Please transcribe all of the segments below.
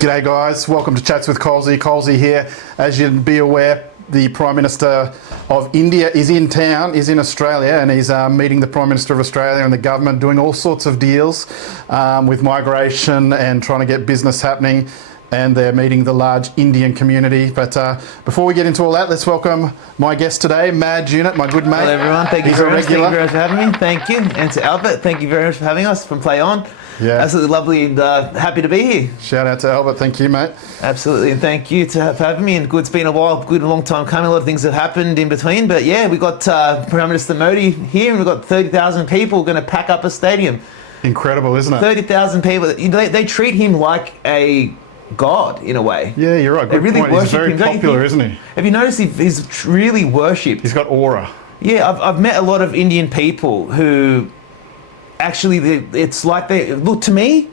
G'day guys, welcome to Chats with Colsey. Colsey here. As you'd be aware, the Prime Minister of India is in town, is in Australia, and he's meeting the Prime Minister of Australia and the government, doing all sorts of deals with migration and trying to get business happening. And they're meeting the large Indian community. But before we get into all that, let's welcome my guest today, Madunit, my good mate. Hello everyone, thank you very much for having me. Thank you. And to Albert, thank you very much for having us from Play On. Yeah. Absolutely lovely and happy to be here. Shout out to Albert, thank you mate. Absolutely, and thank you for having me. And good, it's been a while, good long time coming. A lot of things have happened in between. But yeah, we got Prime Minister Modi here and we've got 30,000 people going to pack up a stadium. Incredible, isn't it? 30,000 people. They treat him like a god in a way. Yeah, you're right. Good really point. He's very popular, isn't he? Have you noticed he's really worshipped? He's got aura. Yeah, I've met a lot of Indian people who actually, it's like they look to me.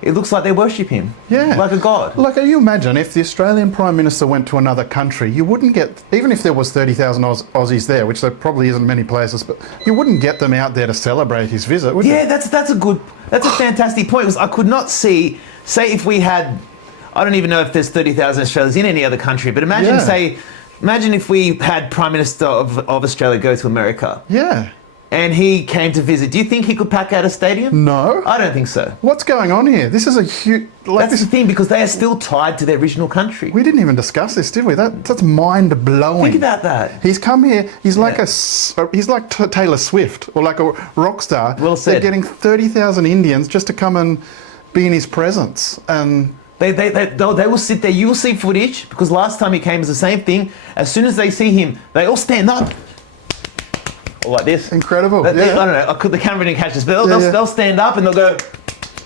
It looks like they worship him. Yeah. Like a god. Like, can you imagine if the Australian Prime Minister went to another country, you wouldn't get, even if there was 30,000 Aussies there, which there probably isn't many places, but you wouldn't get them out there to celebrate his visit, would you? Yeah, that's a fantastic point. Because I could not say if we had, I don't even know if there's 30,000 Australians in any other country, but imagine if we had Prime Minister of Australia go to America. Yeah. And he came to visit. Do you think he could pack out a stadium? No. I don't think so. What's going on here? This is a huge... That's the thing, because they are still tied to their original country. We didn't even discuss this, did we? That's mind-blowing. Think about that. He's come here, he's like he's like Taylor Swift, or like a rock star. Well said. They're getting 30,000 Indians just to come and be in his presence. And they will sit there. You will see footage, because last time he came, it was the same thing. As soon as they see him, they all stand up. Like this. Incredible. I don't know. The camera didn't catch this, but they'll stand up and they'll go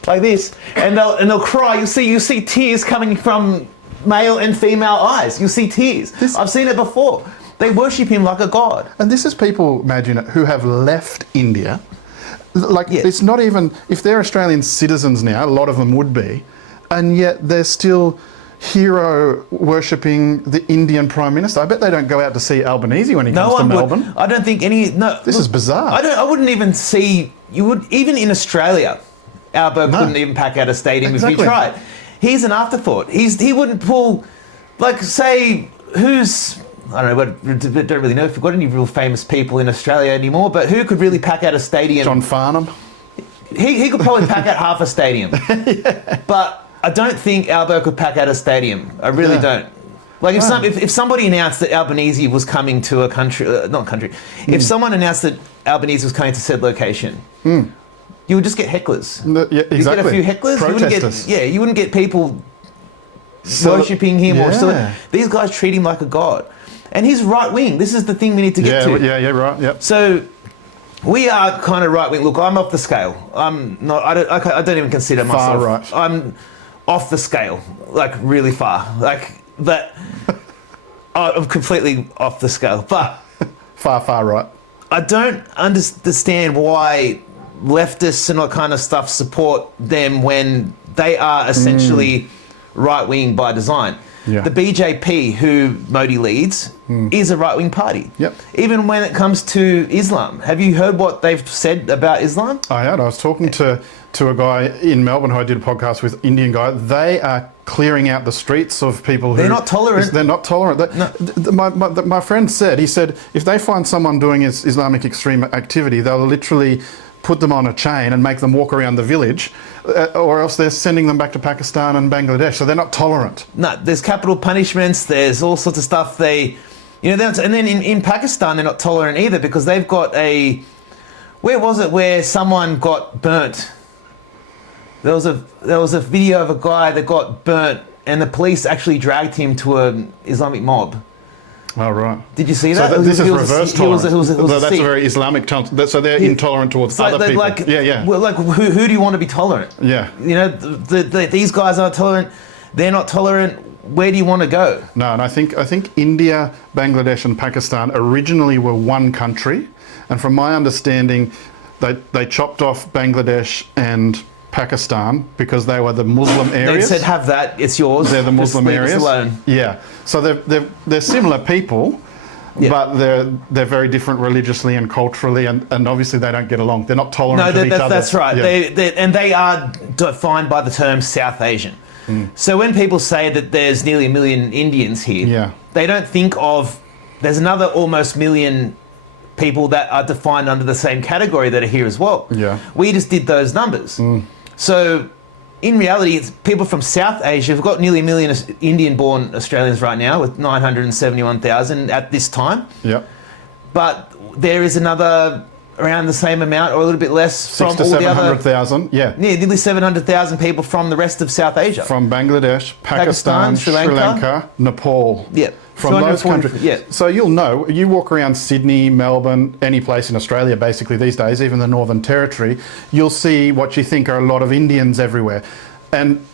like this, and they'll cry. You see tears coming from male and female eyes. You see tears. I've seen it before. They worship him like a god. And this is people, imagine it, who have left India. Like, it's not even, if they're Australian citizens now, a lot of them would be, and yet they're still hero worshipping the Indian Prime Minister. I bet they don't go out to see Albanese when he comes to Melbourne. I don't think any. No, this is bizarre. I wouldn't even see. You would even in Australia. Albo couldn't even pack out a stadium if he tried. He's an afterthought. He wouldn't pull, like, say, who's, I don't know, but don't really know if we've got any real famous people in Australia anymore. But who could really pack out a stadium? John Farnham. He could probably pack out half a stadium. Yeah. But I don't think Albo could pack out a stadium. I really don't. Like if somebody announced that Albanese was coming to a country, if someone announced that Albanese was coming to said location, you would just get hecklers. Yeah, exactly. You get a few hecklers. Protesters. You wouldn't get people worshipping him or still. These guys treat him like a god, and he's right wing. This is the thing we need to get to. Yeah, right. Yep. So we are kind of right wing. Look, I'm off the scale. I'm not. I don't even consider myself. Far right. I'm off the scale, like really far, but I'm completely off the scale. But far right. I don't understand why leftists and all kind of stuff support them when they are essentially right wing by design. Yeah. The BJP, who Modi leads, is a right wing party. Yep. Even when it comes to Islam, have you heard what they've said about Islam? I had. I was talking to a guy in Melbourne who I did a podcast with, Indian guy. They are clearing out the streets of people who... They're not tolerant. They're not tolerant. My friend said, if they find someone doing Islamic extreme activity, they'll literally put them on a chain and make them walk around the village, or else they're sending them back to Pakistan and Bangladesh. So they're not tolerant. No, there's capital punishments. There's all sorts of stuff. And then in Pakistan, they're not tolerant either, because they've got where was it where someone got burnt? There was a video of a guy that got burnt, and the police actually dragged him to an Islamic mob. Oh, right. Did you see that? So this is reverse tolerance. That's a Sikh. very Islamic tolerance. So they're intolerant towards other people. Well, like, who do you want to be tolerant? Yeah. You know, these guys aren't tolerant. They're not tolerant. Where do you want to go? No, and I think India, Bangladesh and Pakistan originally were one country. And from my understanding, they chopped off Bangladesh and Pakistan because they were the Muslim areas. They said, have that, it's yours. They're the Muslim areas. Leave us alone. Yeah. So they're similar people, but they're very different religiously and culturally, and obviously they don't get along. They're not tolerant of each other. That's right. Yeah. They are defined by the term South Asian. So when people say that there's nearly 1 million Indians here, Yeah. they don't think of there's another almost million people that are defined under the same category that are here as well. Yeah. We just did those numbers. So in reality, it's people from South Asia. We've got nearly 1 million Indian-born Australians right now, with 971,000 at this time. Yeah. But there is another around the same amount or a little bit less from Six to all the other 700,000. Yeah. nearly 700,000 people from the rest of South Asia. From Bangladesh, Pakistan, Sri Lanka. Nepal. Yeah. From those 240 countries. yeah. So you'll know, you walk around Sydney, Melbourne, any place in Australia basically these days, even the Northern Territory, you'll see what you think are a lot of Indians everywhere.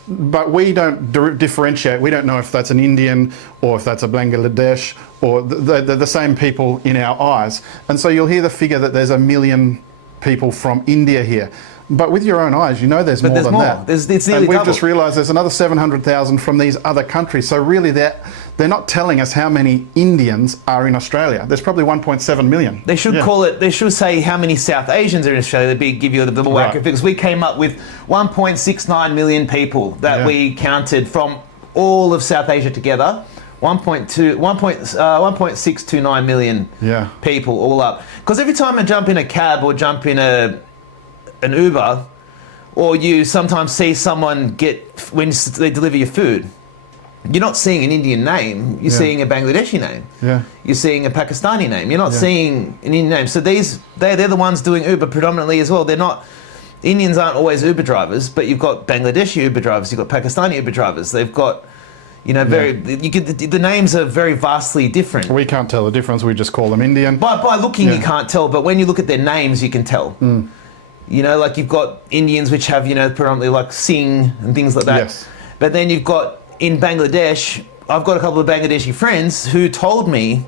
But we don't differentiate. We don't know if that's an Indian or if that's a Bangladesh, or they're the same people in our eyes. And so you'll hear the figure that there's 1 million people from India here. But with your own eyes, you know there's more than that. It's nearly and we've double. just realised there's another 700,000 from these other countries. So really they're not telling us how many Indians are in Australia. There's probably 1.7 million. They should call it, they should say how many South Asians are in Australia. They'd give you the more accurate figures. We came up with 1.69 million people that we counted from all of South Asia together. 1.629 million people all up. Because every time I jump in a cab or jump in an Uber, or you sometimes see someone when they deliver your food, you're not seeing an Indian name, you're seeing a Bangladeshi name. Yeah. You're seeing a Pakistani name. You're not seeing an Indian name. So they're the ones doing Uber predominantly as well. Indians aren't always Uber drivers, but you've got Bangladeshi Uber drivers, you've got Pakistani Uber drivers. They've got, the names are very vastly different. We can't tell the difference, we just call them Indian. By looking you can't tell, but when you look at their names you can tell. Like you've got Indians which have, predominantly like Singh and things like that. Yes. But then you've got in Bangladesh, I've got a couple of Bangladeshi friends who told me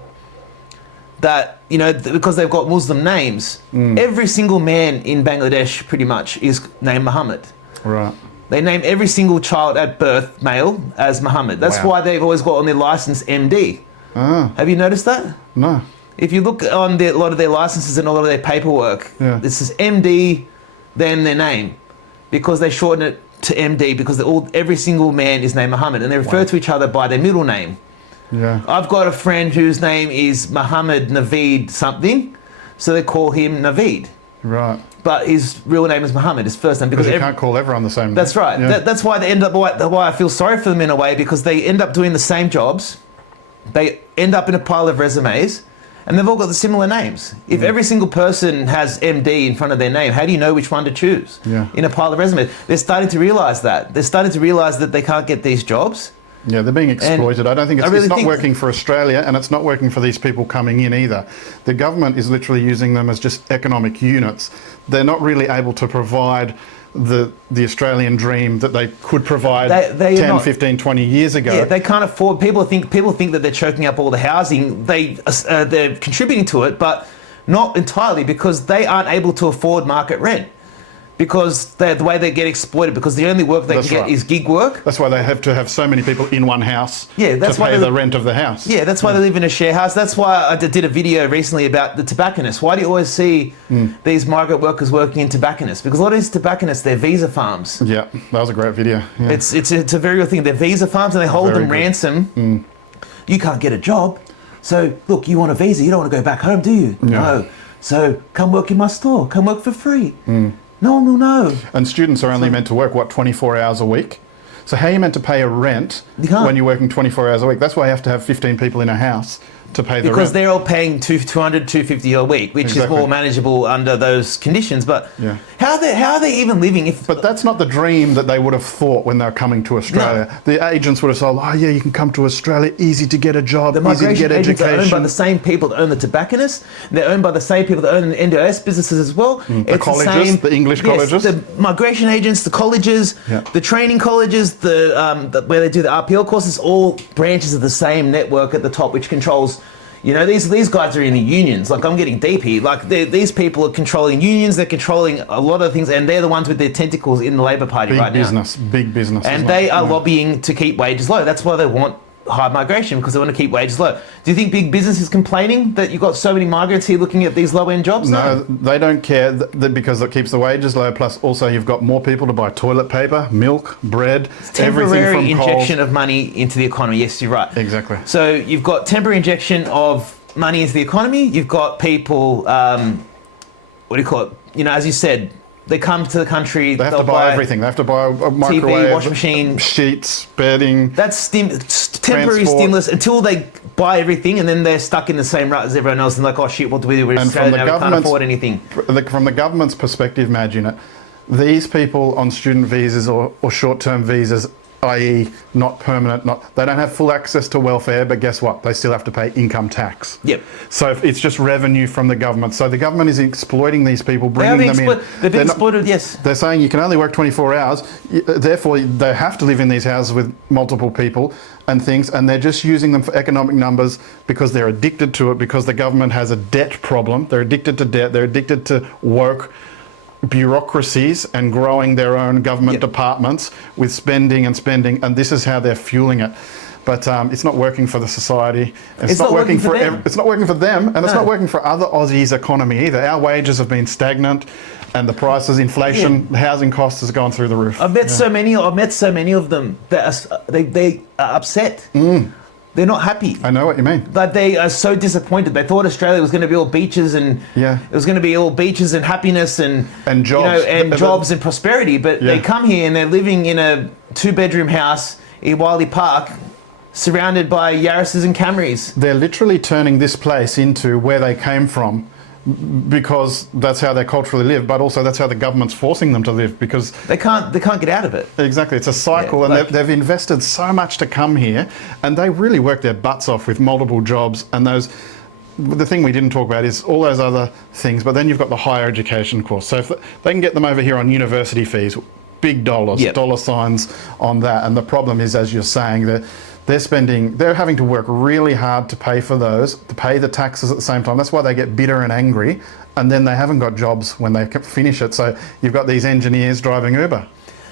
that, because they've got Muslim names, every single man in Bangladesh pretty much is named Muhammad. Right. They name every single child at birth, male, as Muhammad. That's why they've always got on their license MD. Have you noticed that? No. If you look on a lot of their licenses and a lot of their paperwork, this is MD, then their name, because they shorten it to MD because every single man is named Muhammad, and they refer to each other by their middle name. Yeah. I've got a friend whose name is Muhammad Naveed something, so they call him Naveed. Right. But his real name is Muhammad, his first name. Because you can't call everyone the same name. That's right. Yeah. That's why they end up. Why I feel sorry for them in a way, because they end up doing the same jobs. They end up in a pile of resumes, and they've all got the similar names. If every single person has MD in front of their name, how do you know which one to choose in a pile of resumes? They're starting to realise that. They're starting to realise that they can't get these jobs. Yeah, they're being exploited. I don't think it's not think working for Australia, and it's not working for these people coming in either. The government is literally using them as just economic units. They're not really able to provide the Australian dream that they could provide 10, 15, 20 years ago. Yeah, they can't afford. People think that they're choking up all the housing. They're contributing to it, but not entirely, because they aren't able to afford market rent. Because the way they get exploited, because the only work they can get is gig work. That's why they have to have so many people in one house to pay the rent of the house. Yeah, that's why they live in a share house. That's why I did a video recently about the tobacconists. Why do you always see these migrant workers working in tobacconists? Because a lot of these tobacconists, they're visa farms. Yeah, that was a great video. Yeah. It's a very real thing. They're visa farms, and they hold them ransom. You can't get a job. So, look, you want a visa, you don't want to go back home, do you? No. So, come work in my store. Come work for free. No one will know. And students are only meant to work, 24 hours a week? So how are you meant to pay a rent when you're working 24 hours a week? That's why you have to have 15 people in a house to pay the rent. Because they're all paying $200, $250 a week, which is more manageable under those conditions. But how are they even living if... But that's not the dream that they would have thought when they were coming to Australia. No. The agents would have said, oh yeah, you can come to Australia, easy to get a job, easy to get education. The migration agents are owned by the same people that own the tobacconists. They're owned by the same people that own the NDIS businesses as well. The colleges, the English colleges. The migration agents, the colleges, the training colleges, where they do the RPL courses, all branches of the same network at the top, which controls... these guys are in the unions. Like, I'm getting deep here. Like, these people are controlling unions. They're controlling a lot of things, and they're the ones with their tentacles in the Labor Party right now. Big business. And they are lobbying to keep wages low. That's why they want high migration because they want to keep wages low. Do you think big business is complaining that you've got so many migrants here looking at these low-end jobs? No, they don't care because it keeps the wages low. Plus, also you've got more people to buy toilet paper, milk, bread, Temporary everything from injection Coles. of money into the economy. Yes, you're right. Exactly. So you've got temporary injection of money into the economy. You've got people, what do you call it? You know, as you said, they come to the country. They have to buy everything. They have to buy a microwave, TV, washing machine, sheets, bedding. That's temporary transport. stimulus until they buy everything, and then they're stuck in the same rut as everyone else. And like, oh shit, what do we do? We're in And Australia now. We can't afford anything. From the government's perspective, imagine it. These people on student visas or short-term visas, i.e. not permanent, they don't have full access to welfare, but guess what? They still have to pay income tax. Yep. So it's just revenue from the government. So the government is exploiting these people, bringing them in. They've been exploited, yes. They're saying you can only work 24 hours, therefore they have to live in these houses with multiple people and things, and they're just using them for economic numbers because they're addicted to it, because the government has a debt problem. They're addicted to debt. They're addicted to woke bureaucracies and growing their own government departments with spending, and this is how they're fueling it. But it's not working for the society. It's not working for them. It's not working for them, and it's not working for other Aussies' economy either. Our wages have been stagnant, and the prices, inflation, housing costs has gone through the roof. I've met so many of them that they are upset. They're not happy. I know what you mean. Like, they are so disappointed. They thought Australia was going to be all beaches and it was going to be all beaches and happiness and jobs, you know, and jobs and prosperity. But they come here and they're living in a 2-bedroom house in Wiley Park, surrounded by Yaris's and Camrys. They're literally turning this place into where they came from, because that's how they culturally live, but also that's how the government's forcing them to live, because they can't get out of it. Exactly, it's a cycle, and they've invested so much to come here, and they really work their butts off with multiple jobs. And the thing we didn't talk about is all those other things, but then you've got the higher education course. So if they can get them over here on university fees, big dollars, dollar signs on that. And the problem is, as you're saying, that they're having to work really hard to pay for those, to pay the taxes at the same time. That's why they get bitter and angry, and then they haven't got jobs when they finish it. So you've got these engineers driving Uber.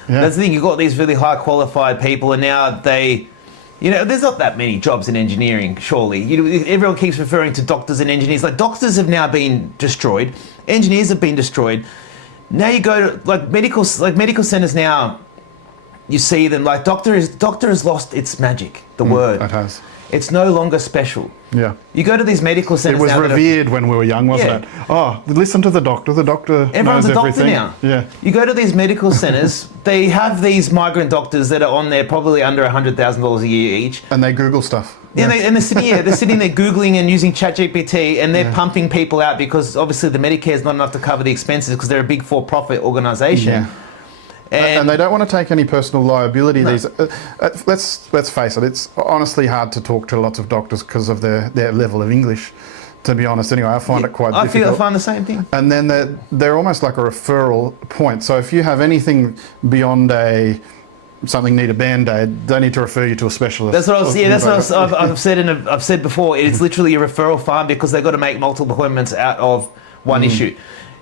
Yeah. That's the thing, you've got these really high qualified people, and now there's not that many jobs in engineering, surely. Everyone keeps referring to doctors and engineers. Like, doctors have now been destroyed, engineers have been destroyed. Now you go to medical centres now, you see them, like, doctor has lost its magic, the word. It has. It's no longer special. Yeah. You go to these medical centres now. It was revered when we were young, wasn't it? Oh, listen to the doctor Everyone's knows a doctor everything. now. Yeah. You go to these medical centres, they have these migrant doctors that are on there probably under $100,000 a year each. And they Google stuff. Yeah, and they're sitting there Googling and using ChatGPT, and they're pumping people out because obviously the Medicare is not enough to cover the expenses because they're a big for-profit organisation. Yeah. And they don't want to take any personal liability. No. Let's face it, it's honestly hard to talk to lots of doctors because of their level of English, to be honest. Anyway, I find it quite difficult. I find the same thing. And then they're almost like a referral point. So if you have anything beyond something need a Band-Aid, they need to refer you to a specialist. That's what I've said before. It's literally a referral farm because they've got to make multiple appointments out of one issue.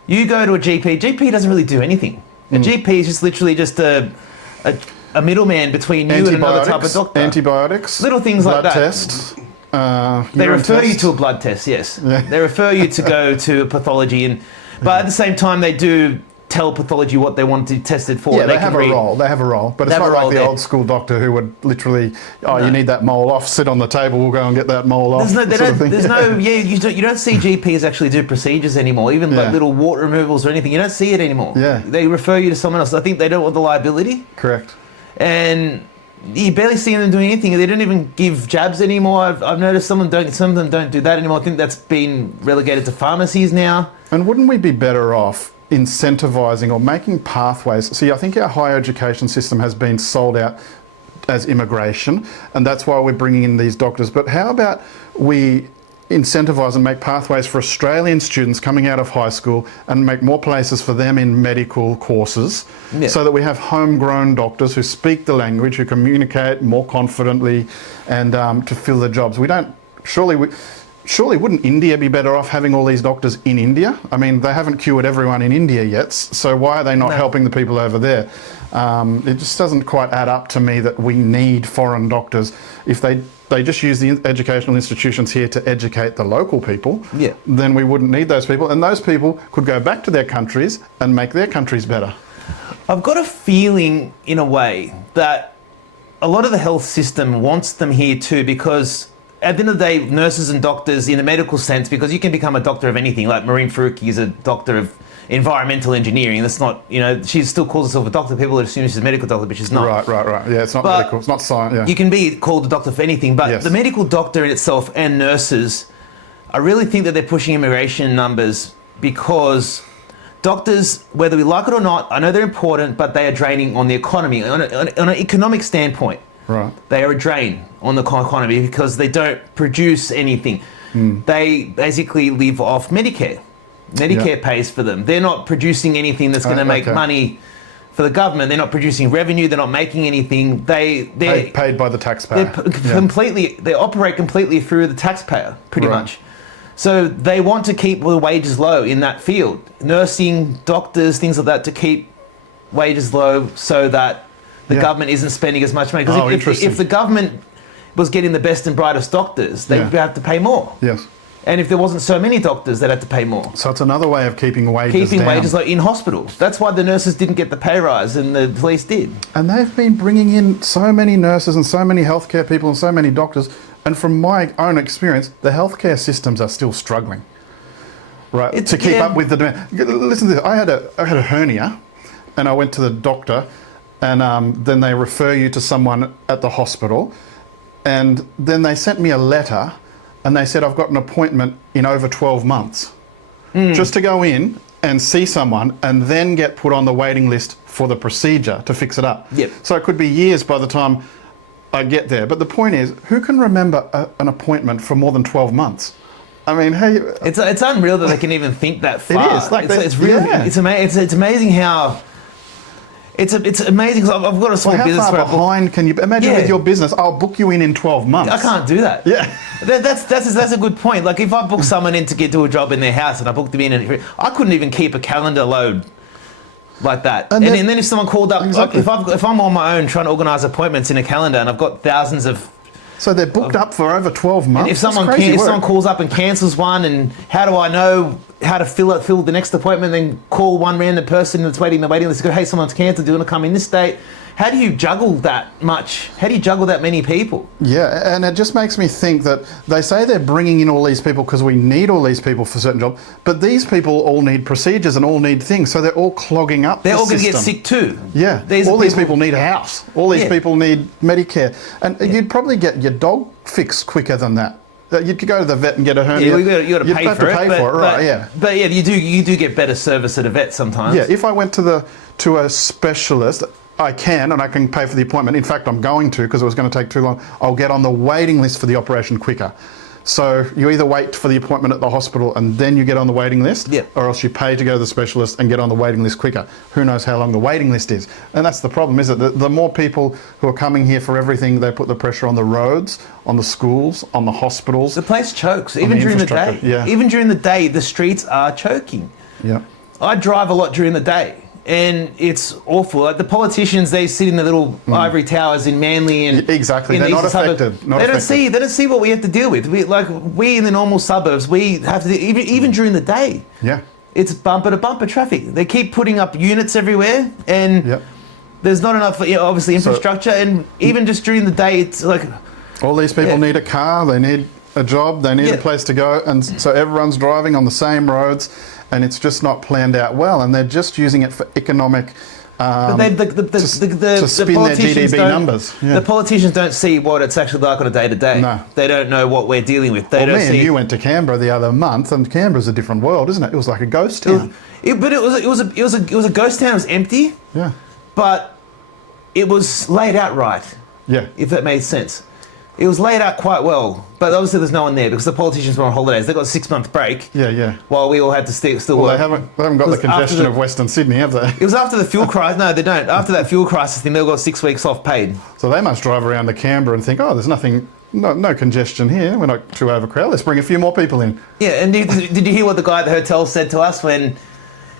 You go to a GP doesn't really do anything. A GP is just literally just a middleman between you and another type of doctor. Antibiotics, little things like that. Blood tests. They refer you to a blood test, yes. Yeah. They refer you to go to a pathology, but at the same time they do tell pathology what they want to test it for. Yeah, they have a role. They have a role, but it's not like the old school doctor who would literally, you need that mole off, sit on the table, we'll go and get that mole off. You don't see GPs actually do procedures anymore, even like little wart removals or anything. You don't see it anymore. Yeah. They refer you to someone else. I think they don't want the liability. Correct. And you barely see them doing anything. They don't even give jabs anymore. I've noticed some of them don't do that anymore. I think that's been relegated to pharmacies now. And wouldn't we be better off incentivising or making pathways? See, I think our higher education system has been sold out as immigration, and that's why we're bringing in these doctors. But how about we incentivise and make pathways for Australian students coming out of high school and make more places for them in medical courses, so that we have homegrown doctors who speak the language, who communicate more confidently, and to fill the jobs. surely wouldn't India be better off having all these doctors in India? I mean, they haven't cured everyone in India yet, so why are they not helping the people over there? It just doesn't quite add up to me that we need foreign doctors. If they just use the educational institutions here to educate the local people, then we wouldn't need those people, and those people could go back to their countries and make their countries better. I've got a feeling, in a way, that a lot of the health system wants them here too, because at the end of the day, nurses and doctors, in a medical sense, because you can become a doctor of anything, like Marine Faruqi is a doctor of environmental engineering. That's not, she still calls herself a doctor. People assume she's a medical doctor, but she's not. Right. Yeah, it's not medical. It's not science. Yeah. You can be called a doctor for anything, but the medical doctor in itself and nurses, I really think that they're pushing immigration numbers because doctors, whether we like it or not, I know they're important, but they are draining on the economy. On an economic standpoint, they are a drain on the economy because they don't produce anything. They basically live off Medicare. Medicare pays for them. They're not producing anything that's going to make money for the government. They're not producing revenue. They're not making anything. They're paid by the taxpayer. They operate completely through the taxpayer, pretty much. So they want to keep the wages low in that field. Nursing, doctors, things like that, to keep wages low so that the government isn't spending as much money. Because if the government was getting the best and brightest doctors, they'd have to pay more. Yes. And if there wasn't so many doctors, they'd have to pay more. So it's another way of keeping wages down. Wages low in hospitals. That's why the nurses didn't get the pay rise and the police did. And they've been bringing in so many nurses and so many healthcare people and so many doctors. And from my own experience, the healthcare systems are still struggling, right, to keep up with the demand. Listen to this. I had a hernia, and I went to the doctor, and then they refer you to someone at the hospital, and then they sent me a letter, and they said, I've got an appointment in over 12 months, just to go in and see someone and then get put on the waiting list for the procedure to fix it up. So it could be years by the time I get there. But the point is, who can remember an appointment for more than 12 months? I mean, hey, it's unreal that they can even think that far. It is. Like it's really it's amazing how. It's amazing because I've got a small business. How far behind can you imagine with your business? I'll book you in 12 months. I can't do that. Yeah, that's a good point. Like if I book someone in to do a job in their house and I book them in, and I couldn't even keep a calendar load like that. And then if someone called up, if I'm on my own trying to organise appointments in a calendar and I've got thousands of. So they're booked up for over 12 months. If someone calls up and cancels one, and how do I know how to fill the next appointment? Then call one random person that's waiting in the waiting list. Go, hey, someone's cancelled. Do you want to come in this date? How do you juggle that much? How do you juggle that many people? Yeah, and it just makes me think that they say they're bringing in all these people because we need all these people for certain jobs, but these people all need procedures and all need things, so they're all clogging up. They're all going to get sick too. Yeah, these people need a house. All these people need Medicare, and you'd probably get your dog fixed quicker than that. You'd go to the vet and get a hernia. Yeah, you got to pay for it, right? Yeah, but you do get better service at a vet sometimes. Yeah, if I went to a specialist, I can, and I can pay for the appointment. In fact, I'm going to, because it was going to take too long. I'll get on the waiting list for the operation quicker. So you either wait for the appointment at the hospital and then you get on the waiting list, or else you pay to go to the specialist and get on the waiting list quicker. Who knows how long the waiting list is? And that's the problem, is it? The more people who are coming here for everything, they put the pressure on the roads, on the schools, on the hospitals. The place chokes, even during the day. Yeah. Even during the day, the streets are choking. Yeah. I drive a lot during the day. And it's awful. Like the politicians, they sit in the little ivory towers in Manly and exactly. They're not effective. They don't see what we have to deal with. We in the normal suburbs, we have to even during the day. Yeah. It's bumper to bumper traffic. They keep putting up units everywhere, and there's not enough, obviously, infrastructure. And even just during the day, it's like all these people need a car. They need a job. They need a place to go, and so everyone's driving on the same roads. And it's just not planned out well, and they're just using it for economic to spin their GDP numbers. Yeah. The politicians don't see what it's actually like on a day to day. No, they don't know what we're dealing with. You went to Canberra the other month, and Canberra's a different world, isn't it? It was like a ghost town. But it was a ghost town. It was empty. Yeah. But it was laid out right. Yeah. If that made sense. It was laid out quite well, but obviously there's no one there because the politicians were on holidays. They got a 6-month break. Yeah. While we all had to still Well, work. they haven't got the congestion of Western Sydney, have they? It was after the fuel crisis. No, they don't. After that fuel crisis thing, they all got 6 weeks off paid. So they must drive around to Canberra and think, oh, there's nothing, no congestion here. We're not too overcrowded. Let's bring a few more people in. Yeah, and did you hear what the guy at the hotel said to us when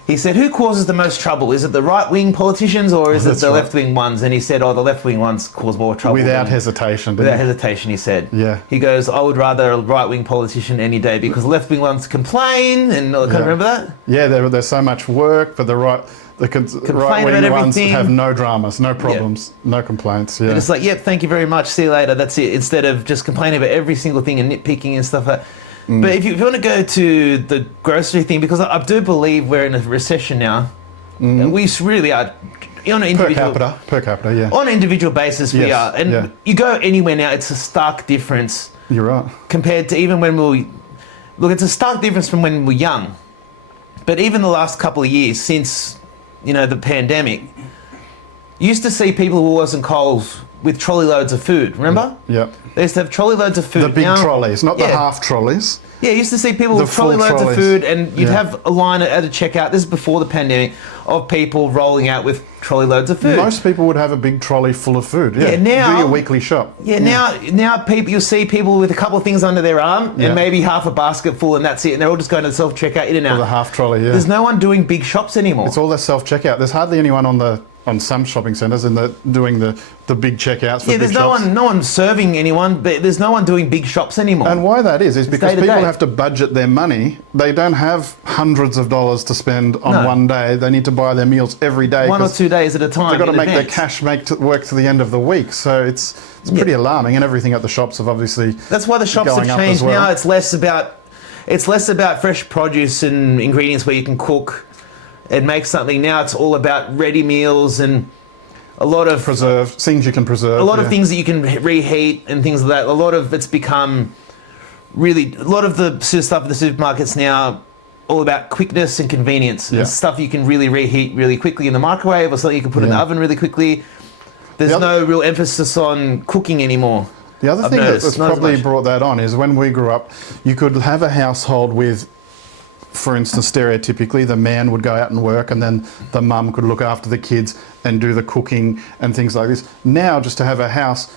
he said, who causes the most trouble? Is it the right-wing politicians or is it the left-wing ones? And he said, the left-wing ones cause more trouble. Without hesitation. Without hesitation, he said. Yeah. He goes, I would rather a right-wing politician any day because left-wing ones complain. And can you remember that? Yeah, there's so much work, but the right-wing ones have no dramas, no problems, no complaints. Yeah. And it's like, yep, thank you very much, see you later, that's it. Instead of just complaining about every single thing and nitpicking and stuff like that. But if you want to go to the grocery thing, because I do believe we're in a recession now, we really are. On an individual, per capita, yeah. On an individual basis, we are. And you go anywhere now, it's a stark difference. You're right. Compared to even when look, it's a stark difference from when we were young. But even the last couple of years since, the pandemic, you used to see people who wasn't Coles with trolley loads of food, remember? Yep. They used to have trolley loads of food. The big trolleys, not the half trolleys. Yeah, you used to see people with trolley loads of food and you'd have a line at a checkout, this is before the pandemic, of people rolling out with trolley loads of food. Most people would have a big trolley full of food, now, do your weekly shop. Now you'll see people with a couple of things under their arm and maybe half a basket full and that's it, and they're all just going to the self-checkout in and out. Or the half trolley, There's no one doing big shops anymore. It's all the self-checkout. There's hardly anyone on some shopping centres doing the big checkouts for big shops. There's no one serving anyone, but there's no one doing big shops anymore. And why that is because people have to budget their money. They don't have hundreds of dollars to spend on one day. They need to buy their meals every day. 1 or 2 days at a time. They've got to make their cash work to the end of the week. So it's pretty alarming, and everything at the shops have obviously That's why the shops have changed now. It's less about fresh produce and ingredients where you can cook and make something. Now it's all about ready meals and a lot of things you can preserve. A lot of things that you can reheat and things like that. A lot of it's become really, a lot of the stuff at the supermarkets now all about quickness and convenience. And stuff you can really reheat really quickly in the microwave or something you can put in the oven really quickly. There's no real emphasis on cooking anymore. The other thing that's probably brought that on is when we grew up, you could have a household with, for instance, stereotypically, the man would go out and work and then the mum could look after the kids and do the cooking and things like this. Now, just to have a house,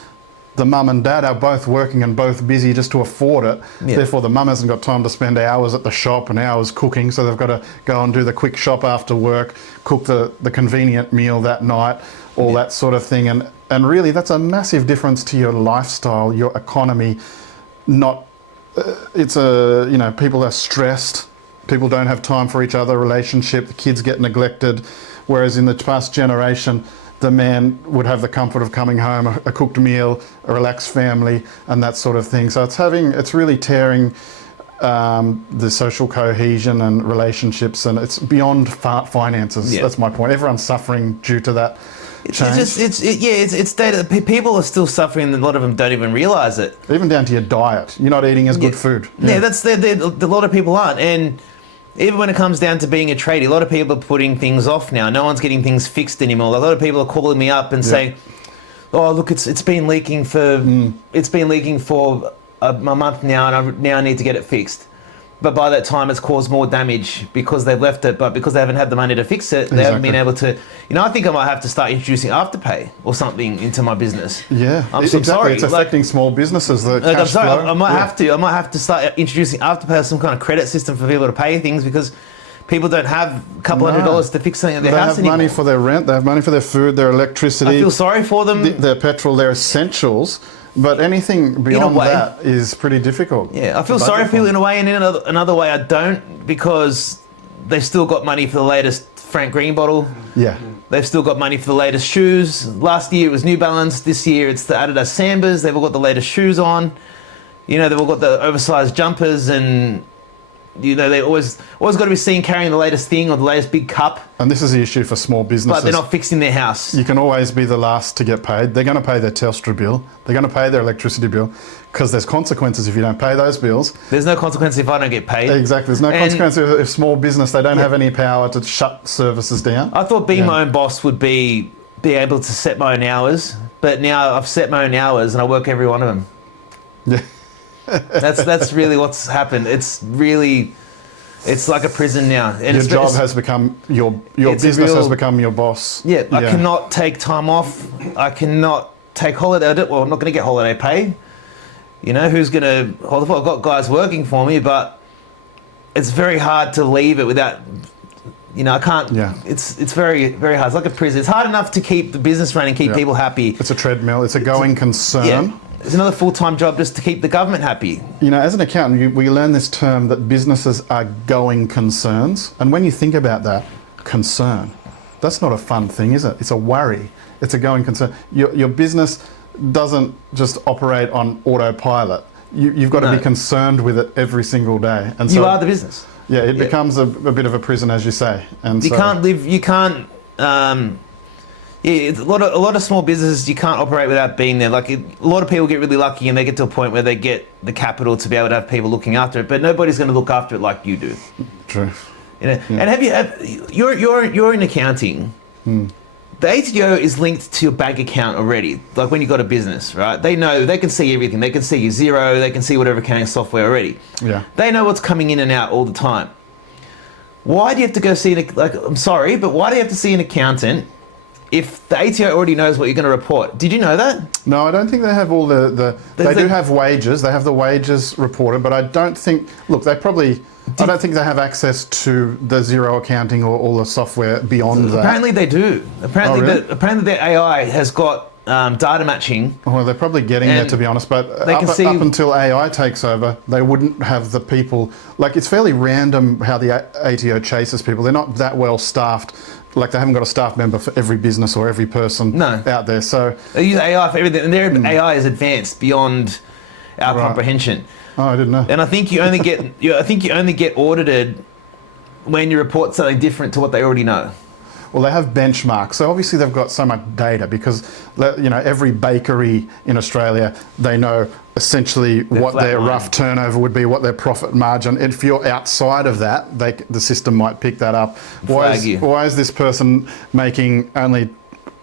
the mum and dad are both working and both busy just to afford it. Yeah. Therefore, the mum hasn't got time to spend hours at the shop and hours cooking, so they've got to go and do the quick shop after work, cook the convenient meal that night, all that sort of thing. And really, that's a massive difference to your lifestyle, your economy. People are stressed. People don't have time for each other, relationship, the kids get neglected. Whereas in the past generation, the man would have the comfort of coming home, a cooked meal, a relaxed family, and that sort of thing. So it's really tearing the social cohesion and relationships, and it's beyond finances. Yeah. That's my point. Everyone's suffering due to that change. It's data. People are still suffering, and a lot of them don't even realise it. Even down to your diet. You're not eating as good food. Yeah, a lot of people aren't. And even when it comes down to being a tradie, a lot of people are putting things off now. No one's getting things fixed anymore. A lot of people are calling me up and saying, "Oh, look, it's been leaking for a month now, and I now need to get it fixed." But by that time, it's caused more damage because they've left it. But because they haven't had the money to fix it, they haven't been able to. I think I might have to start introducing Afterpay or something into my business. Yeah, sorry. It's affecting small businesses. I'm sorry. I might have to start introducing Afterpay or some kind of credit system for people to pay things because people don't have a couple $100 to fix something at their house anymore. They have money for their rent. They have money for their food, their electricity. I feel sorry for them. Their petrol, their essentials. But anything beyond that is pretty difficult. Yeah, I feel sorry for people in a way, and in another way I don't, because they've still got money for the latest Frank Green bottle. Yeah. They've still got money for the latest shoes. Last year it was New Balance. This year it's the Adidas Sambas. They've all got the latest shoes on. They've all got the oversized jumpers, and they always got to be seen carrying the latest thing or the latest big cup. And this is the issue for small businesses. But they're not fixing their house. You can always be the last to get paid. They're going to pay their Telstra bill. They're going to pay their electricity bill because there's consequences if you don't pay those bills. There's no consequence if I don't get paid. Exactly. There's no consequence if small business, they don't have any power to shut services down. I thought being my own boss would be able to set my own hours. But now I've set my own hours and I work every one of them. Yeah. That's really what's happened. It's like a prison now. And Your job has become your business has become your boss. Yeah, I cannot take time off. I cannot take holiday. Well, I'm not going to get holiday pay. You know, who's going to... Well, I've got guys working for me, but it's very hard to leave it without... You know, I can't... Yeah. It's very, very hard. It's like a prison. It's hard enough to keep the business running, keep people happy. It's a treadmill. It's a going concern. Yeah. It's another full-time job just to keep the government happy. You know, as an accountant, we learn this term that businesses are going concerns. And when you think about that, concern, that's not a fun thing, is it? It's a worry. It's a going concern. Your business doesn't just operate on autopilot. You've got to be concerned with it every single day. And so, you are the business. Yeah, it becomes a bit of a prison, as you say. And you can't live. You can't. It's a lot of small businesses you can't operate without being there. Like a lot of people get really lucky and they get to a point where they get the capital to be able to have people looking after it, but nobody's going to look after it like you do. True. You know. Yeah. And you're in accounting. The ATO is linked to your bank account already. Like when you got a business, right? They know, they can see everything. They can see your zero. They can see whatever accounting software already. Yeah. They know what's coming in and out all the time. Why do you have to go see I'm sorry, but why do you have to see an accountant if the ATO already knows what you're going to report? Did you know that? No, I don't think they have all they do have wages. They have the wages reported, but I don't think, look, I don't think they have access to the zero accounting or all the software beyond that. Apparently they do. Apparently, really? Apparently their AI has got data matching. Well, they're probably getting there, to be honest, but up until AI takes over, they wouldn't have the people. Like, it's fairly random how the ATO chases people. They're not that well staffed. Like, they haven't got a staff member for every business or every person out there. So they use AI for everything, and their AI is advanced beyond our comprehension. Oh, I didn't know. And I think you only get audited when you report something different to what they already know. Well, they have benchmarks, so obviously they've got so much data because, you know, every bakery in Australia, they know essentially what their rough turnover would be, what their profit margin. If you're outside of that, the system might pick that up. Why is this person making only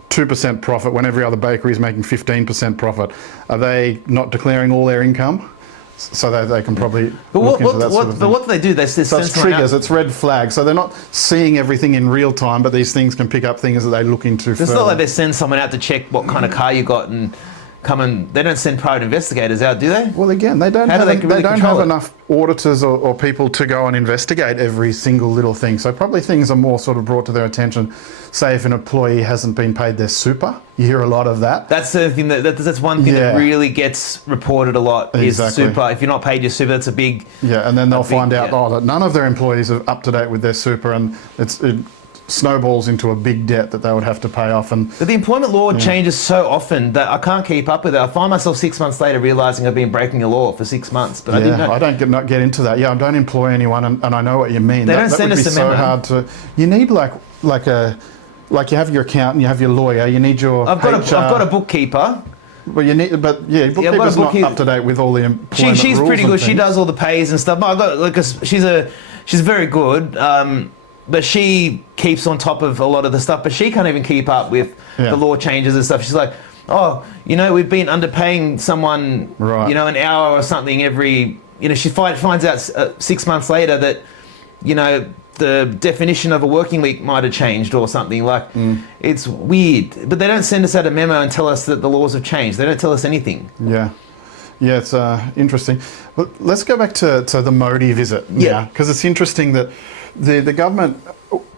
2% profit when every other bakery is making 15% profit? Are they not declaring all their income? So they can probably look into that sort of thing. But what do they do? So it's triggers, it's red flags. So they're not seeing everything in real time, but these things can pick up things that they look into further. It's not like they send someone out to check what kind of car you got and they don't send private investigators out, do they? Well, again, they don't have enough auditors or people to go and investigate every single little thing. So probably things are more sort of brought to their attention. Say if an employee hasn't been paid their super, you hear a lot of that. That's the thing that's one thing that really gets reported a lot is super. If you're not paid your super, that's a big... Yeah, and then they'll find out that none of their employees are up to date with their super, and it snowballs into a big debt that they would have to pay off. But the employment law changes so often that I can't keep up with it. I find myself 6 months later realising I've been breaking the law for 6 months. But I didn't know. I don't get into that. Yeah, I don't employ anyone, and I know what you mean. They don't send us a memo. That would be so hard to... You need like you have your accountant, you have your lawyer, you need your I've got a bookkeeper. Well, bookkeeper's not up to date with all the employment She's rules pretty good. and She does all the pays and stuff. No, I got she's very good. But she keeps on top of a lot of the stuff, but she can't even keep up with the law changes and stuff. She's like, oh, you know, we've been underpaying someone, you know, an hour or something every, you know, she finds out 6 months later that, you know, the definition of a working week might have changed or something. Like, it's weird. But they don't send us out a memo and tell us that the laws have changed. They don't tell us anything. Yeah. Yeah, it's interesting. But let's go back to the Modi visit now, because it's interesting that the government,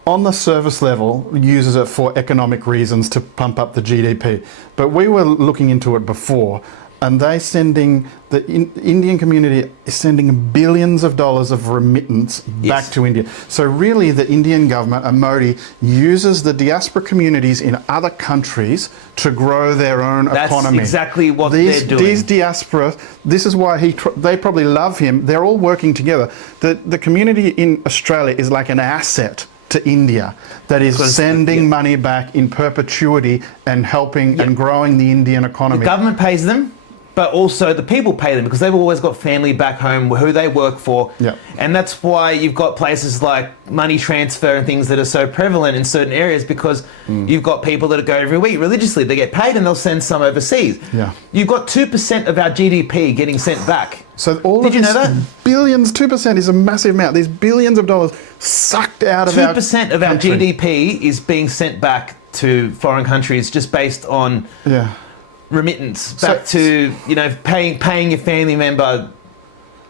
on the service level, uses it for economic reasons to pump up the GDP. But we were looking into it before, and the Indian community is sending billions of dollars of remittance back to India. So really the Indian government and Modi uses the diaspora communities in other countries to grow their own economy. That's exactly what they're doing. These diaspora, this is why they probably love him. They're all working together. The community in Australia is like an asset to India that is sending money back in perpetuity and helping and growing the Indian economy. The government pays them. but also the people pay them because they've always got family back home who they work for. Yeah. And that's why you've got places like money transfer and things that are so prevalent in certain areas because you've got people that go every week religiously. They get paid and they'll send some overseas. Yeah. You've got 2% of our GDP getting sent back. So all Did of you this know that? billions, 2% is a massive amount. These billions of dollars sucked out of 2% of our country. GDP is being sent back to foreign countries just based on remittance back to paying your family member.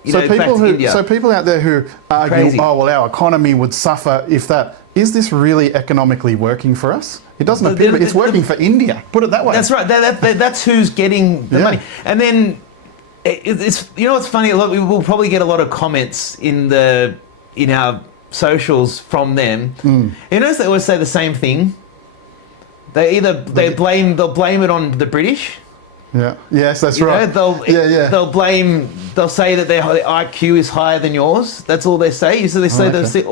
Back to India. So people out there who argue, Crazy. oh well, our economy would suffer if that. Is this really economically working for us? It doesn't appear. But it's working for India. Put it that way. That's right. That's who's getting the money. And then it's what's funny. We will probably get a lot of comments in our socials from them. You notice they always say the same thing. They'll blame it on the British. Yeah. Yes, that's right. They'll say that their IQ is higher than yours. That's all they say. So they say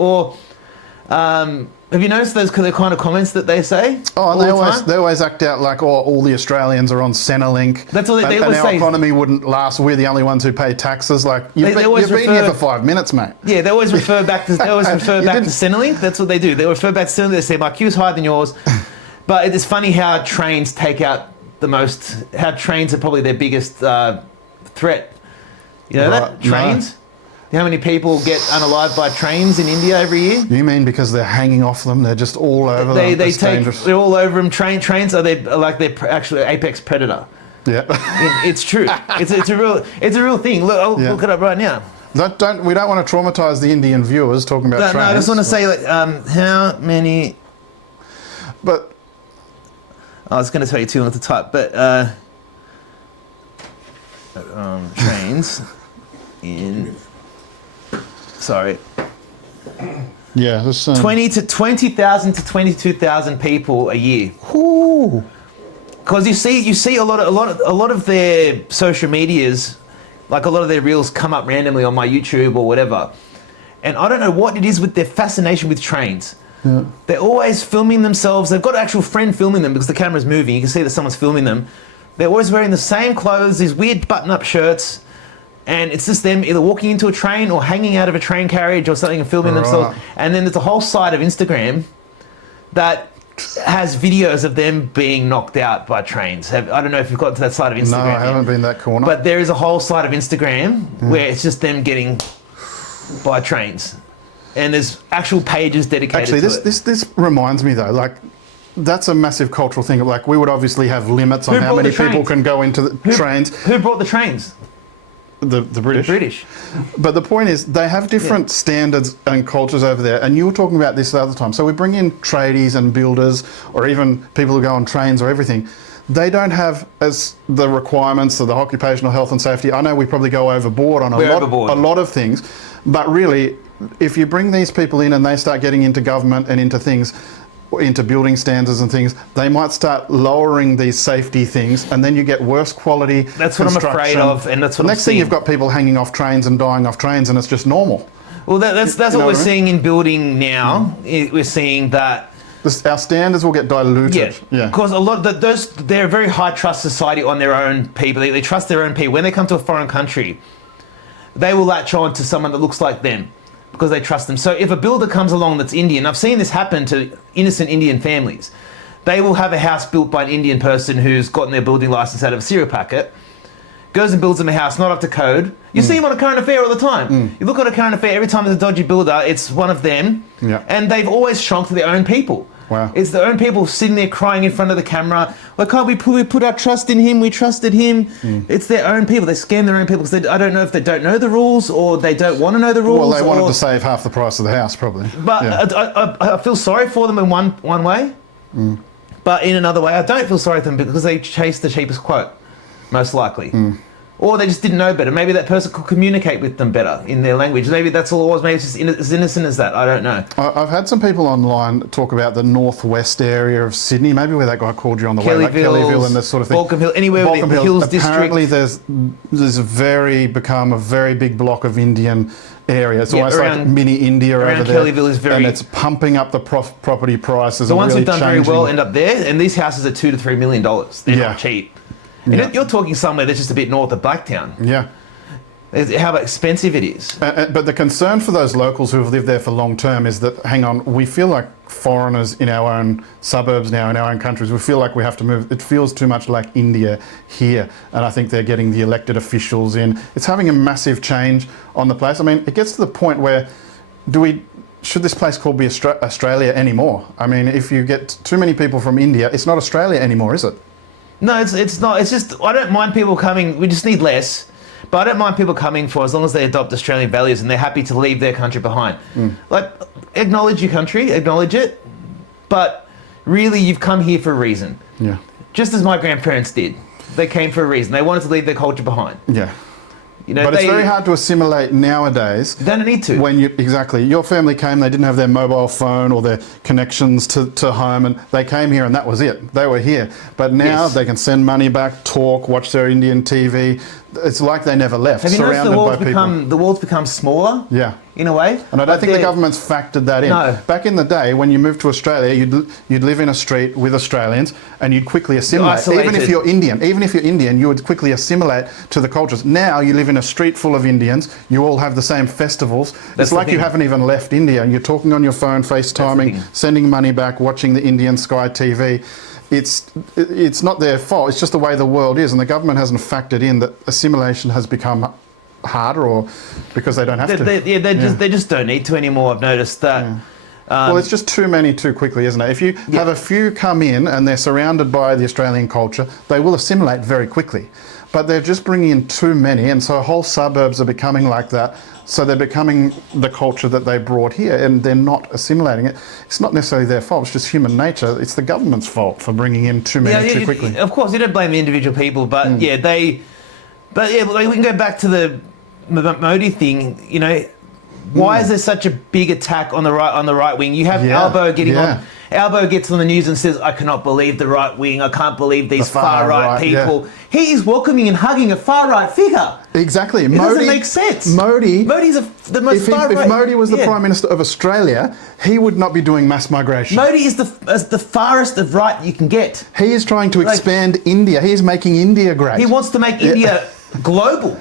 have you noticed those kind of comments that they say? Oh, and they always act out like all the Australians are on Centrelink. That's what they always say. And our economy wouldn't last. We're the only ones who pay taxes. Like you've been here for 5 minutes, mate. Yeah, they always refer back to Centrelink. That's what they do. They refer back to Centrelink. They say my IQ is higher than yours. But it's funny how trains take out how trains are probably their biggest threat. You know that? Trains? No. How many people get unalived by trains in India every year? You mean because they're hanging off them? They're just all over them? They're all over them. Trains are they're actually apex predator. Yeah. It's true. It's a real thing. Look, I'll look it up right now. We don't want to traumatise the Indian viewers talking about trains. No, I just want to say how many... But... I was going to tell you too long to type, but trains in... Sorry. Yeah, this 20,000 to 22,000 people a year. Ooh. Because you see a lot of their social medias, like a lot of their reels come up randomly on my YouTube or whatever, and I don't know what it is with their fascination with trains. Yeah. They're always filming themselves. They've got an actual friend filming them because the camera's moving. You can see that someone's filming them. They're always wearing the same clothes, these weird button-up shirts. And it's just them either walking into a train or hanging out of a train carriage or something and filming themselves. And then there's a whole side of Instagram that has videos of them being knocked out by trains. I don't know if you've got to that side of Instagram. No, I haven't been that corner. But there is a whole side of Instagram where it's just them getting by trains. And there's actual pages dedicated to it. This reminds me though, like, that's a massive cultural thing. Like, we would obviously have limits on how many people can go into the trains. Who brought the trains? The British. The British. But the point is, they have different standards and cultures over there. And you were talking about this the other time. So we bring in tradies and builders, or even people who go on trains or everything. They don't have as the requirements of the occupational health and safety. I know we probably go overboard on a lot of things. But really, if you bring these people in and they start getting into government and into things, into building standards and things, they might start lowering these safety things, and then you get worse quality. That's what I'm afraid of, and that's what next thing you've got people hanging off trains and dying off trains, and it's just normal. Well, that's what we're seeing in building now. We're seeing that our standards will get diluted. Yeah, because a lot of they're a very high trust society on their own people. They trust their own people. When they come to a foreign country, they will latch on to someone that looks like them, because they trust them. So if a builder comes along that's Indian, I've seen this happen to innocent Indian families. They will have a house built by an Indian person who's gotten their building license out of a cereal packet, goes and builds them a house not up to code. You see them on a current affair all the time. You look at a current affair, every time there's a dodgy builder, it's one of them. Yeah. And they've always shrunk to their own people. Wow. It's their own people sitting there crying in front of the camera. Why can't we put our trust in him? We trusted him. It's their own people. They scam their own people because I don't know if they don't know the rules or they don't want to know the rules. Well, they wanted to save half the price of the house, probably. But I feel sorry for them in one way. But in another way, I don't feel sorry for them because they chased the cheapest quote, most likely. Or they just didn't know better. Maybe that person could communicate with them better in their language. Maybe that's all it was. Maybe it's just as innocent as that. I don't know. I've had some people online talk about the northwest area of Sydney, maybe where that guy called you on the way, like Kellyville and this sort of thing. Baulkham Hill, anywhere with the Hills District. Apparently there's become a very big block of Indian area. It's almost like mini India over there. Kellyville is very... And it's pumping up the property prices. The ones who've done very well end up there, and these houses are $2 to $3 million. They're not cheap. And Yeah. you're talking somewhere that's just a bit north of Blacktown. Yeah. How expensive it is. But the concern for those locals who have lived there for long term is that, hang on, we feel like foreigners in our own suburbs now, in our own countries. We feel like we have to move. It feels too much like India here. And I think they're getting the elected officials in. It's having a massive change on the place. I mean, it gets to the point where should this place called be Australia anymore? I mean, if you get too many people from India, it's not Australia anymore, is it? No, it's not. It's just, I don't mind people coming. We just need less. But I don't mind people coming for as long as they adopt Australian values and they're happy to leave their country behind. Like, acknowledge your country, acknowledge it. But really, you've come here for a reason. Yeah. Just as my grandparents did. They came for a reason. They wanted to leave their culture behind. Yeah. You know, But it's very hard to assimilate nowadays. They don't need to. Exactly. Your family came, they didn't have their mobile phone or their connections to home, and they came here and that was it. They were here. But now Yes. they can send money back, talk, watch their Indian TV. It's like they never left, Have you noticed surrounded the world's become smaller? Yeah. In a way? And I don't think the government's factored that in. No. Back in the day, when you moved to Australia, you'd live in a street with Australians and you'd quickly assimilate. Even if you're Indian, you would quickly assimilate to the cultures. Now you live in a street full of Indians, you all have the same festivals. It's like you haven't even left India and you're talking on your phone, FaceTiming, sending money back, watching the Indian Sky TV. It's not their fault, it's just the way the world is, and the government hasn't factored in that assimilation has become harder, or because they don't have to. They just don't need to anymore. I've noticed that. Well, it's just too many too quickly, isn't it? If you have a few come in and they're surrounded by the Australian culture, they will assimilate very quickly. But they're just bringing in too many, and so whole suburbs are becoming like that. So they're becoming the culture that they brought here, and they're not assimilating it. It's not necessarily their fault, it's just human nature. It's the government's fault for bringing in too many too quickly. Of course, you don't blame the individual people, but we can go back to the Modi thing. You know, why is there such a big attack on the right wing? You have Albo getting on. Albo gets on the news and says, "I cannot believe the right wing. I can't believe these far right people." Yeah. He is welcoming and hugging a far right figure. Exactly. It doesn't make sense. Modi's the most far right. If Modi was the Prime Minister of Australia, he would not be doing mass migration. Modi is the farthest of right you can get. He is trying to expand India. He is making India great. He wants to make India global.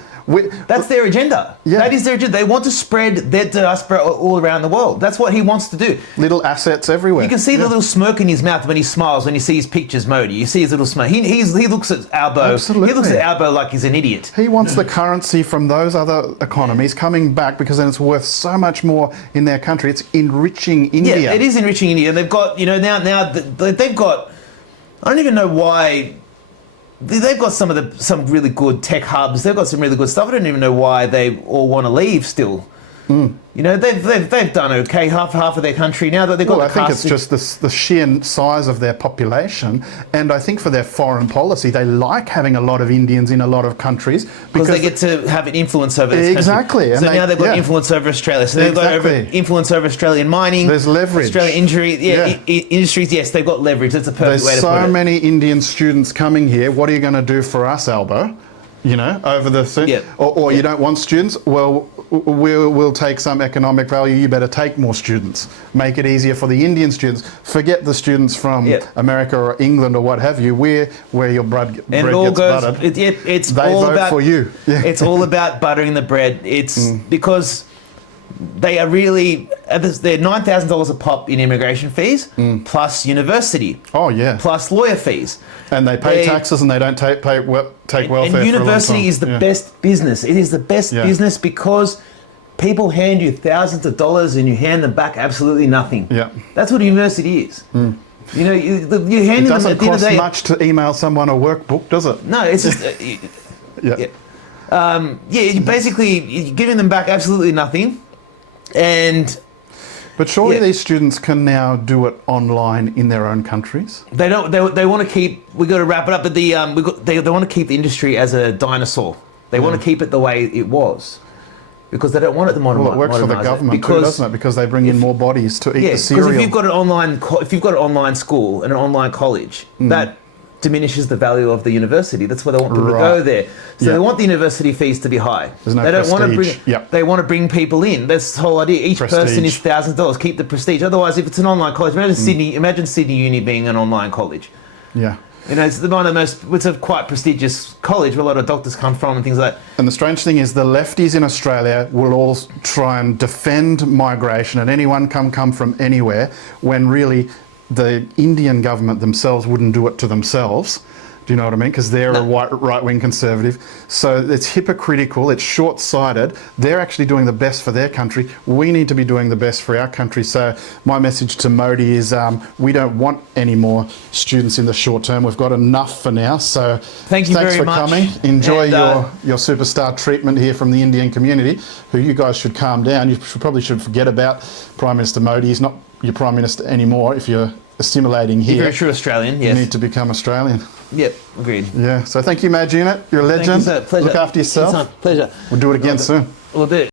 That's their agenda. Yeah. That is their agenda. They want to spread their diaspora all around the world. That's what he wants to do. Little assets everywhere. You can see the little smirk in his mouth when he smiles when you see his pictures, Modi. You see his little smirk. He looks at Albo. Absolutely. He looks at Albo like he's an idiot. He wants the currency from those other economies coming back because then it's worth so much more in their country. It's enriching India. Yeah, it is enriching India. And they've got, now they've got, I don't even know why. They've got some really good tech hubs. They've got some really good stuff. I don't even know why they all want to leave still. You know, they've done okay, half of their country now that they've got. Well, I think it's just the sheer size of their population, and I think for their foreign policy, they like having a lot of Indians in a lot of countries because they get to have an influence over this exactly. So now they've got influence over Australia. So they've got influence over Australian mining. There's leverage. Australian industries. Yes, they've got leverage. That's a perfect way to put it. There's so many Indian students coming here. What are you going to do for us, Albo? You know, over the or you don't want students? Well, we'll take some economic value. You better take more students. Make it easier for the Indian students. Forget the students from America or England or what have you. Where your bread gets buttered. It's they all vote about for you. Yeah. It's all about buttering the bread. It's because they are really they're $9,000 a pop in immigration fees plus university. Oh yeah. Plus lawyer fees. And they pay taxes and they don't take welfare. And university is the best business. It is the best business because people hand you thousands of dollars and you hand them back absolutely nothing. Yeah. That's what university is. You know, you hand them at the end of the day. It doesn't cost much to email someone a workbook, does it? No, it's just you're giving them back absolutely nothing. But surely these students can now do it online in their own countries. They don't. They want to keep. We got to wrap it up. But they want to keep the industry as a dinosaur. They want to keep it the way it was, because they don't want it to modernize. Well, it works for the government too, doesn't it? Because they bring in more bodies to eat the cereal. Because if you've got an online school and an online college, that diminishes the value of the university. That's why they want people to go there. So they want the university fees to be high. There's no they don't want to prestige. They want to bring people in. That's the whole idea. Each person is $1,000. Keep the prestige. Otherwise, if it's an online college, imagine Sydney Uni being an online college. Yeah. You know, it's one of the most, it's a quite prestigious college where a lot of doctors come from and things like that. And the strange thing is the lefties in Australia will all try and defend migration and anyone come from anywhere, when really the Indian government themselves wouldn't do it to themselves. Do you know what I mean? Because they're a right-wing conservative. So it's hypocritical, it's short-sighted. They're actually doing the best for their country. We need to be doing the best for our country. So my message to Modi is we don't want any more students in the short term. We've got enough for now. So thanks very for much. coming. Enjoy your superstar treatment here from the Indian community, who you guys should calm down. You probably should forget about Prime Minister Modi. He's not your Prime Minister anymore. If you're assimilating here, you're a true Australian, yes. You need to become Australian. Yep, agreed. Yeah, so thank you, Madunit. You're a legend. Thank you, sir. Pleasure. Look after yourself. Anytime. Pleasure. We'll do it again soon. We'll do.